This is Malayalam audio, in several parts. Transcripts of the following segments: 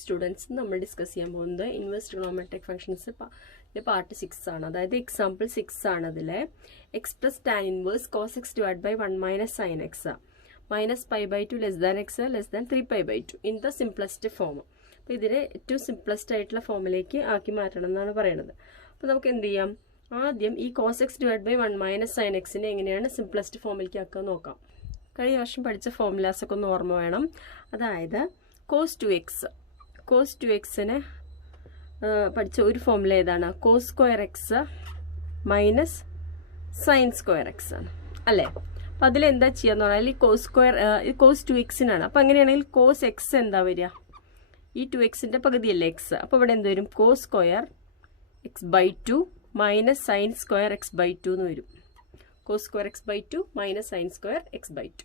സ്റ്റുഡൻസ് നമ്മൾ ഡിസ്കസ് ചെയ്യാൻ പോകുന്നത് ഇൻവേഴ്സ് ട്രിഗണോമെട്രിക് ഫംഗ്ഷൻസ് പാർട്ട് 6 ആണ്. അതായത് എക്സാമ്പിൾ 6 ആണ്. അതിലെ express tan inverse cos x divide by 1 minus sine x minus pi by 2 less than x less than 3 pi by 2 in the simplest form. അപ്പോൾ ഇതിനെ ഏറ്റവും സിംപ്ലസ്റ്റ് ആയിട്ടുള്ള ഫോമിലേക്ക് ആക്കി മാറ്റണം എന്നാണ് പറയുന്നത്. അപ്പോൾ നമുക്ക് എന്ത് ചെയ്യാം, ആദ്യം ഈ cos x divide by 1 minus sine എക്സിനെ എങ്ങനെയാണ് സിംപ്ലസ്റ്റ് ഫോമിലേക്ക് ആക്കുക നോക്കാം. കഴിഞ്ഞ വർഷം പഠിച്ച ഫോർമുലാസ് ഒക്കെ ഒന്ന് ഓർമ്മ വേണം. അതായത് കോസ് 2എക്സിനെ പഠിച്ച ഒരു ഫോർമുല ഏതാണ്? Cos square x minus sine square x ആണ് അല്ലേ. അപ്പം അതിലെന്താ ചെയ്യാന്ന് പറഞ്ഞാൽ ഈ കോസ് 2എക്സിനാണ്. അപ്പം അങ്ങനെയാണെങ്കിൽ കോസ് എക്സ് എന്താ വരിക? ഈ 2എക്സിൻ്റെ പകുതിയല്ലേ എക്സ്. അപ്പോൾ ഇവിടെ എന്ത് വരും? Cos square x by 2 minus sine square x by 2 എന്ന് വരും. Cos square x by 2 minus sine square x by 2.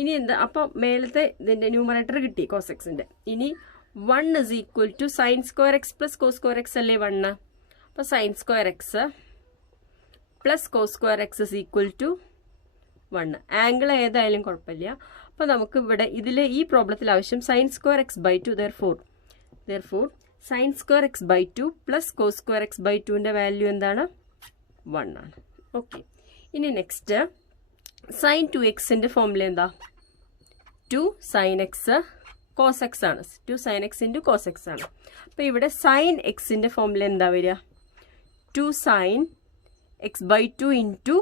ഇനി എന്താ? അപ്പം മേലത്തെ ഇതിൻ്റെ ന്യൂമറേറ്റർ കിട്ടി കോസ് എക്സിൻ്റെ. ഇനി 1 is equal to sine square x plus cos square x അല്ലേ 1. അപ്പോൾ sine square x plus cos square x is equal to 1. Angle ഏതായാലും കുഴപ്പമില്ല. അപ്പോൾ നമുക്ക് ഇവിടെ ഇതിൽ ഈ പ്രോബ്ലത്തിൽ ആവശ്യം sine square x by 2. Therefore sine square x by 2 plus cos square x by 2ൻ്റെ വാല്യൂ എന്താണ്? 1 ആണ്. ഓക്കെ. ഇനി നെക്സ്റ്റ് സൈൻ 2എക്സിൻ്റെ ഫോർമുല എന്താ? 2 സൈൻ എക്സ് കോസ് എക്സ് ആണ്. 2 sine x into cos x ആണ്. അപ്പോൾ ഇവിടെ സൈൻ എക്സിൻ്റെ ഫോർമുല എന്താ വരിക? 2 sine x by 2 into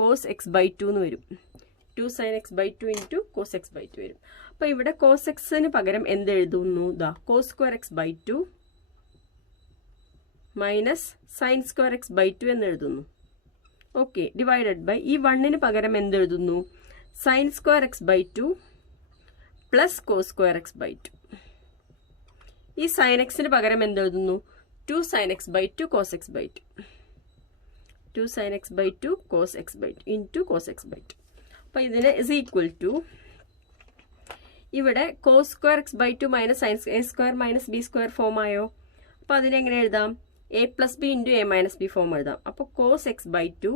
cos x by 2 എന്ന് വരും. 2 sine x by 2 into cos x by 2 വരും. അപ്പോൾ ഇവിടെ കോസ് എക്സിന് പകരം എന്ത് എഴുതുന്നു? Cos square x by 2 minus sine square x by 2 എന്ന് എഴുതുന്നു. ഓക്കെ. ഡിവൈഡഡ് ബൈ ഈ 1ന് പകരം എന്ത് എഴുതുന്നു? Sine square x by 2 plus cos square x by 2. ഈ സൈൻ എക്സിന് പകരം എന്ത് എഴുതുന്നു? 2 sine x by 2 cos x by 2. 2 sine x by 2 cos x by 2 into cos x by 2. അപ്പോൾ ഇതിന് ഇസ് ഈക്വൽ ടു ഇവിടെ cos square x by 2 minus sine a square minus b square form ആയോ? അപ്പോൾ അതിനെങ്ങനെ എഴുതാം? A plus B into a minus b form എഴുതാം. അപ്പോൾ cos x by 2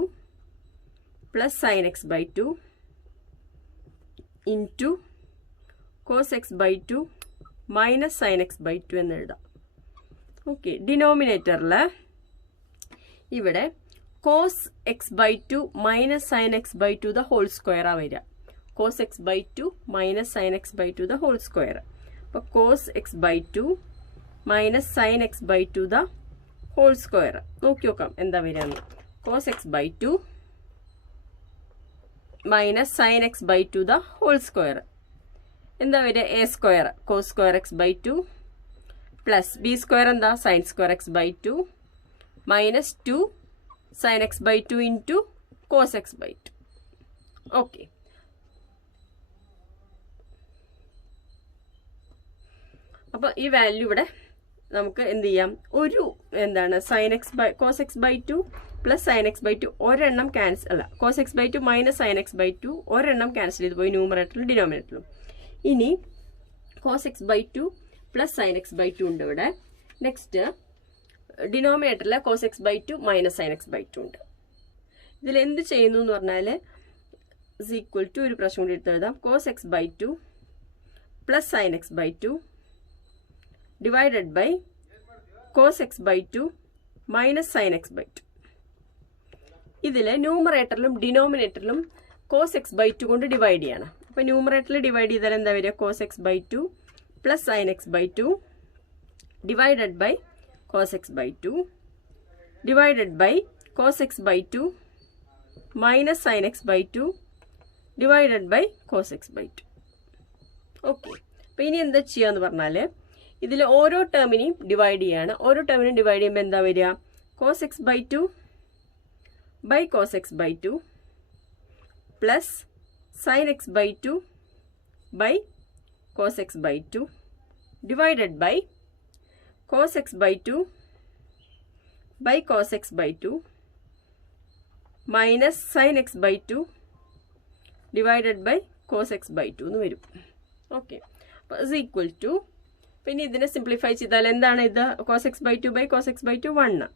plus sine x by 2 into cos x by 2 minus sine x by 2 എന്ന് എഴുതാം. ഓക്കെ. ഡിനോമിനേറ്ററിൽ ഇവിടെ cos x by 2 minus sine x by 2 the whole square ആ വരിക. Cos x by 2 minus sine x by 2 the whole square. അപ്പോൾ cos x by 2 minus sine x by 2 the whole square. നോക്കി നോക്കാം എന്താ വരികയെന്ന്. Cos x by 2 minus sine x by 2 the whole square എന്താ വരിക? A square cos square x by 2 plus b square എന്താ? Sine square x by 2 minus 2 sine x by 2 into cos x by 2. Okay. അപ്പോൾ ഈ വാല്യൂ ഇവിടെ നമുക്ക് എന്ത് ചെയ്യാം? ഒരു എന്താണ് sine x by cos x by 2 plus sine x by 2 ഒരെണ്ണം ക്യാൻസൽ അല്ല, cos x by 2 minus sine x by 2 ഒരെണ്ണം ക്യാൻസൽ ചെയ്ത് പോയി ന്യൂമറേറ്ററിലും ഡിനോമിനേറ്ററിലും. ഇനി cos x by 2 plus sine x by 2 ഉണ്ട് ഇവിടെ. നെക്സ്റ്റ് ഡിനോമിനേറ്ററിൽ cos x by 2 minus sine x by 2 ഉണ്ട്. ഇതിൽ എന്ത് ചെയ്യുന്നു എന്ന് പറഞ്ഞാൽ ഇസ് ഈക്വൽ ടു ഒരു പ്രശ്നം കൂടി എടുത്ത് എഴുതാം. Cos x by 2 plus sine x by 2 divided by cos x by 2 minus sine x by 2. ഇതിൽ ന്യൂമറേറ്ററിലും ഡിനോമിനേറ്ററിലും കോസ് എക്സ് ബൈ 2 കൊണ്ട് ഡിവൈഡ് ചെയ്യണം. അപ്പോൾ ന്യൂമറേറ്ററിൽ ഡിവൈഡ് ചെയ്താൽ എന്താ വരിക? Cos x by 2 plus sine x by 2 divided by cos x by 2 divided by cos x by 2 minus sine x by 2 divided by cos x by 2. Okay. അപ്പോൾ ഇനി എന്താ ചെയ്യാന്ന് പറഞ്ഞാൽ ഇതിൽ ഓരോ ടേമിനെയും ഡിവൈഡ് ചെയ്യാണ്. ഓരോ ടേമിനെയും ഡിവൈഡ് ചെയ്യുമ്പോൾ എന്താ വരിക? Cos x by 2 by cos x by 2 plus sine x by 2 by cos x by 2 divided by cos x by 2 by cos x by 2 minus sine x by 2 divided by cos x by 2 എന്ന് വരും. ഓക്കെ. അപ്പോൾ ഇസ് ഈക്വൽ ടു പിന്നെ ഇതിനെ സിംപ്ലിഫൈ ചെയ്താൽ എന്താണ് ഇത്? Cos x by 2 by cos x by 2 1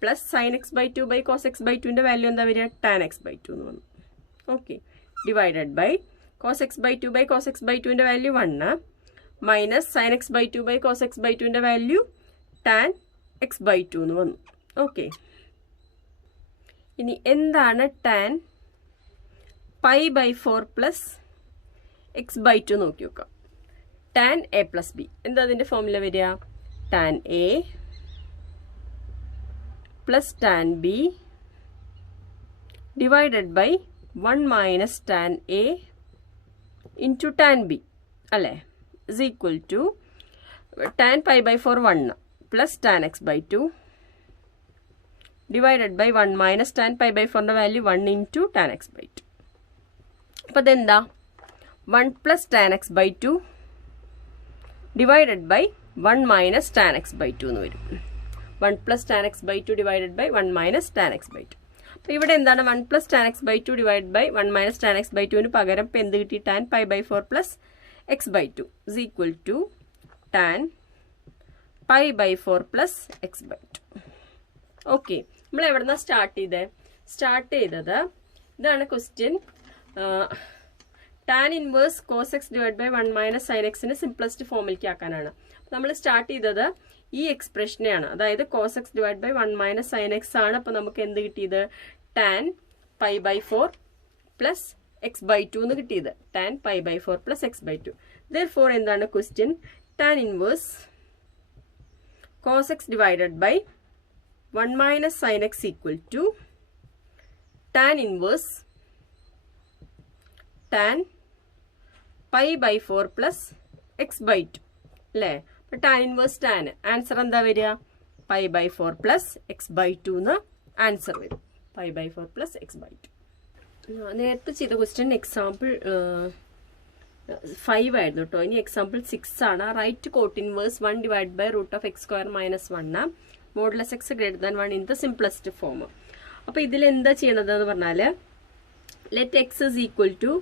plus sine x by 2 by cos x by 2ൻ്റെ വാല്യൂ എന്താ വരിക? ടാൻ എക്സ് ബൈ 2 എന്ന് വന്നു. Okay. Divided by cos x by 2 by cos x by 2ൻ്റെ value 1 minus sine x by two by cos x by ടുവിൻ്റെ value tan x by two എന്ന് വന്നു. ഓക്കെ, ഇനി എന്താണ് tan pi by 4 plus x by to നോക്കി നോക്കാം. ടാൻ എ പ്ലസ് ബി എന്താ അതിൻ്റെ ഫോർമുല വരിക? Tan a plus tan b divided by 1 minus tan a into tan b അല്ലേ, is equal to tan pi by 4 1 plus tan x by two divided by 1 minus tan pi by 4ൻ്റെ value 1 into tan x by two. അപ്പോൾ അതെന്താ 1 plus tan x by two divided by 1 minus tan x by two എന്ന് വരും. 1 plus tan x by two divided by 1 minus tan x by two. അപ്പോൾ ഇവിടെ എന്താണ് 1 plus tan x by two divide by 1 minus tan x by ടുവിന് പകരം ഇപ്പം എന്ത് കിട്ടി? Tan pi by 4 plus x by two is equal to tan pi by 4 plus x by two. Okay, നമ്മൾ എവിടെ നിന്നാണ് സ്റ്റാർട്ട് ചെയ്തത് ഇതാണ് question. Tan inverse cos x divide by 1 minus sine എക്സിന് സിംപ്ലസ്റ്റ് ഫോമിലേക്ക് ആക്കാനാണ്. നമ്മൾ സ്റ്റാർട്ട് ചെയ്തത് ഈ എക്സ്പ്രഷനെയാണ്, അതായത് cos x divide by 1 minus sine x ആണ്. അപ്പോൾ നമുക്ക് എന്ത് കിട്ടിയത്? Tan pi by 4 plus x by two എന്ന് കിട്ടിയത്. Tan pi by 4 plus x by two. Therefore എന്താണ് question? Tan inverse cos x divided by 1 minus sine x equal to tan inverse tan pi by 4 plus x by two അല്ലേ. അപ്പോൾ ടാൻ ഇൻവേഴ്സ് ടാൻ ആൻസർ എന്താ വരിക? Pi by 4 plus x by two എന്ന് ആൻസർ വരും. Pi by 4 plus x by two. നേരത്തെ ചെയ്ത ക്വസ്റ്റ്യൻ എക്സാമ്പിൾ 5 ആയിരുന്നു കേട്ടോ. ഇനി എക്സാമ്പിൾ 6 ആണ്. Write cot inverse 1 divide by root of x square minus 1 modulus x greater than 1 in the simplest form. അപ്പോൾ ഇതിൽ എന്താ ചെയ്യണതെന്ന് പറഞ്ഞാൽ let x is equal to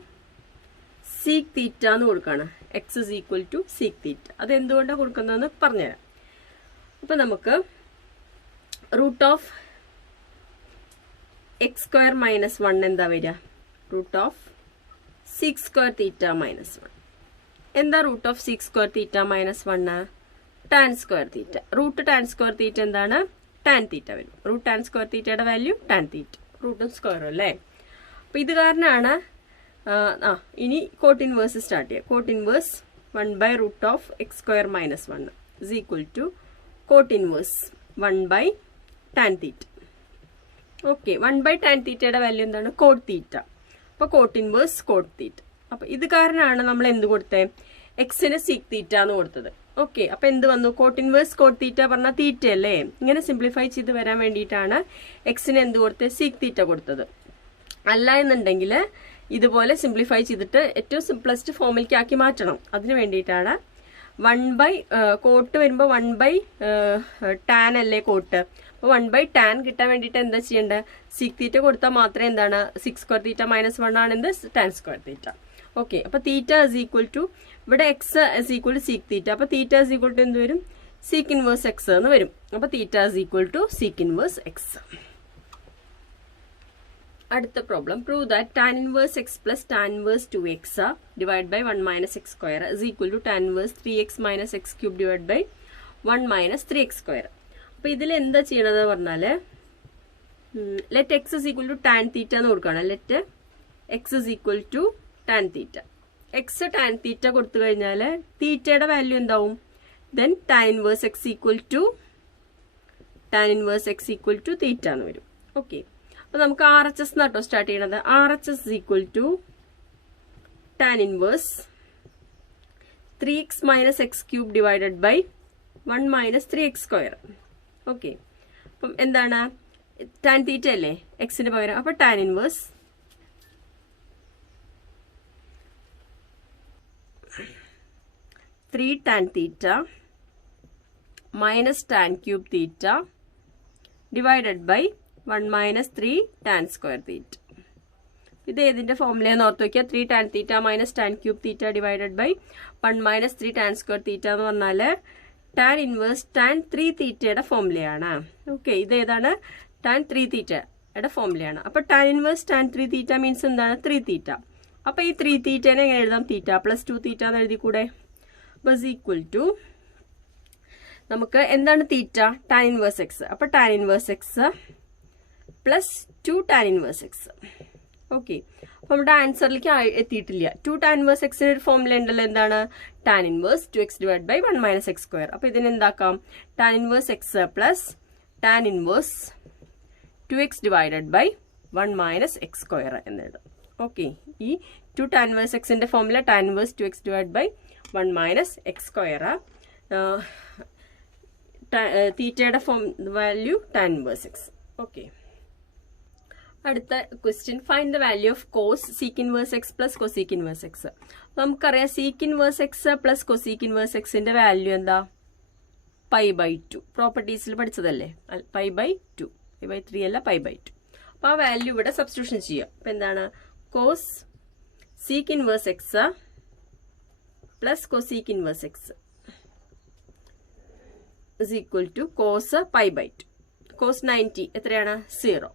sec theta എന്ന് കൊടുക്കുകയാണ്. X is equal to sec theta. അത് എന്തുകൊണ്ടാണ് കൊടുക്കുന്നതെന്ന് പറഞ്ഞുതരാം. അപ്പോൾ നമുക്ക് root of x square minus 1 എന്താ വരിക? Root of sec square theta minus 1. എന്താ root of sec square theta minus 1? Tan square theta. Root tan square theta എന്താണ്? ടാൻ തീറ്റ വരും. റൂട്ട് ടാൻ സ്ക്വയർ തീറ്റയുടെ വാല്യൂ ടാൻ തീറ്റ, റൂട്ടും സ്ക്വയറും അല്ലേ. അപ്പോൾ ഇത് കാരണമാണ് ഇനി കോട്ട് ഇൻവേഴ്സ് സ്റ്റാർട്ട് ചെയ്യുക. Cot inverse 1 by root of x square minus 1 is equal to cot inverse 1 by tan theta. Okay, 1 by tan തീറ്റയുടെ വാല്യൂ എന്താണ്? Cot theta. അപ്പോൾ കോട്ട് ഇൻവേഴ്സ് കോട്ട് തീറ്റ. അപ്പോൾ ഇത് കാരണമാണ് നമ്മൾ എന്ത് കൊടുത്തത്? എക്സിന് സീക്ക് തീറ്റ എന്ന് കൊടുത്തത്. ഓക്കെ, അപ്പോൾ എന്ത് വന്നു? കോട്ട് ഇൻവേഴ്സ് കോട്ട് തീറ്റ പറഞ്ഞാൽ തീറ്റ അല്ലേ. ഇങ്ങനെ സിംപ്ലിഫൈ ചെയ്ത് വരാൻ വേണ്ടിയിട്ടാണ് എക്സിന് എന്ത് കൊടുത്തത്? സീക്ക് തീറ്റ കൊടുത്തത്. അല്ല എന്നുണ്ടെങ്കിൽ ഇതുപോലെ സിംപ്ലിഫൈ ചെയ്തിട്ട് ഏറ്റവും സിംപ്ലസ്റ്റ് ഫോമിലേക്ക് ആക്കി മാറ്റണം. അതിന് വേണ്ടിയിട്ടാണ് 1 ബൈ കോട്ട് വരുമ്പോൾ 1 ബൈ ടാൻ അല്ലേ കോട്ട്. അപ്പോൾ 1 ബൈ ടാൻ കിട്ടാൻ വേണ്ടിയിട്ട് എന്താ ചെയ്യേണ്ടത്? സീക്ക് തീറ്റ കൊടുത്താൽ മാത്രമേ എന്താണ് സിക്സ് സ്ക്വയർ തീറ്റ മൈനസ് 1 ആണ് എന്ത്? Tan square theta. ഓക്കെ, അപ്പോൾ തീറ്റ ഇസ് ഈക്വൽ ടു ഇവിടെ x is equal to sec theta. അപ്പോൾ തീറ്റ ഇസ് ഈക്വൽ ടു എന്ത് വരും? സീക്ക് ഇൻവേഴ്സ് എക്സ് എന്ന് വരും. അപ്പോൾ theta is equal to sec inverse x. അടുത്ത problem prove that tan inverse x plus tan inverse 2x divide by 1 minus x square is equal to tan inverse 3x minus x cube divide by 1 minus 3x square. അപ്പോൾ ഇതിൽ എന്താ ചെയ്യണത് പറഞ്ഞാൽ let x is equal to tan theta എന്ന് കൊടുക്കുകയാണ്. Let x is equal to tan theta. X tan theta കൊടുത്തു കഴിഞ്ഞാൽ തീറ്റയുടെ വാല്യൂ എന്താവും? Then tan inverse x equal to tan inverse x equal to theta എന്ന് വരും. ഓക്കെ, അപ്പോൾ നമുക്ക് ആർ എച്ച് എസ് എന്നാട്ടോ സ്റ്റാർട്ട് ചെയ്യണത്. R H S equal to tan inverse 3x minus x cube divided by 1 minus 3x square. Okay, അപ്പം എന്താണ്? ടാൻ തീറ്റ അല്ലേ എക്സിന് പകരം. അപ്പോൾ tan inverse 3 tan theta minus tan cube theta divided by 1 minus 3 tan square theta. ഇത് ഏതിന്റെ ഫോർമുലയെന്ന് ഓർത്ത് വയ്ക്കുക? 3 tan theta minus tan cube theta divided by 1 minus 3 tan square theta എന്ന് പറഞ്ഞാൽ ടാൻ ഇൻവേഴ്സ് ടാൻ 3 തീറ്റയുടെ ഫോർമുലയാണ്. ഓക്കെ, ഇത് ഏതാണ്? ടാൻ 3 തീറ്റയുടെ ഫോർമുലയാണ്. അപ്പോൾ ടാൻ ഇൻവേഴ്സ് ടാൻ 3 തീറ്റ മീൻസ് എന്താണ്? 3 തീറ്റ. അപ്പോൾ ഈ 3 തീറ്റേനെ എങ്ങനെ എഴുതാം? തീറ്റ പ്ലസ് 2 തീറ്റ എന്ന് എഴുതി കൂടെ. അപ്പോൾ ഇസ് ഈക്വൽ ടു നമുക്ക് എന്താണ് തീറ്റ? Tan inverse x. അപ്പോൾ tan inverse x plus 2 tan inverse x. Okay, അപ്പോൾ നമ്മുടെ ആൻസറിലേക്ക് എത്തിയിട്ടില്ല. 2 ടാൻ ഇൻവേഴ്സ് എക്സിന് ഒരു ഫോർമുല ഉണ്ടല്ലോ, എന്താണ്? Tan inverse 2x divide by 1 minus x square. അപ്പോൾ ഇതിന് എന്താക്കാം? Tan inverse x plus tan inverse 2x divided by 1 minus x square എന്നെഴുതാം. ഓക്കെ, ഈ 2 ടാൻ ഇൻവേഴ്സ് എക്സിന്റെ formula tan inverse 2x divide by 1 minus x square. തീറ്റയുടെ value tan inverse x. Okay, അടുത്ത question, find the value of cos sec inverse x plus cosec inverse x. നമുക്കറിയാം sec inverse x plus cosec inverse എക്സിന്റെ വാല്യൂ എന്താ? π/2. പ്രോപ്പർട്ടീസിൽ പഠിച്ചതല്ലേ, π/2. π/3 അല്ല, π/2. അപ്പൊ ആ വാല്യൂ ഇവിടെ സബ്സ്റ്റിറ്റ്യൂഷൻ ചെയ്യാം. അപ്പൊ എന്താണ്? Cos sec inverse x plus cosec inverse x is equal to cos π/2. Cos 90 എത്രയാണ്? 0.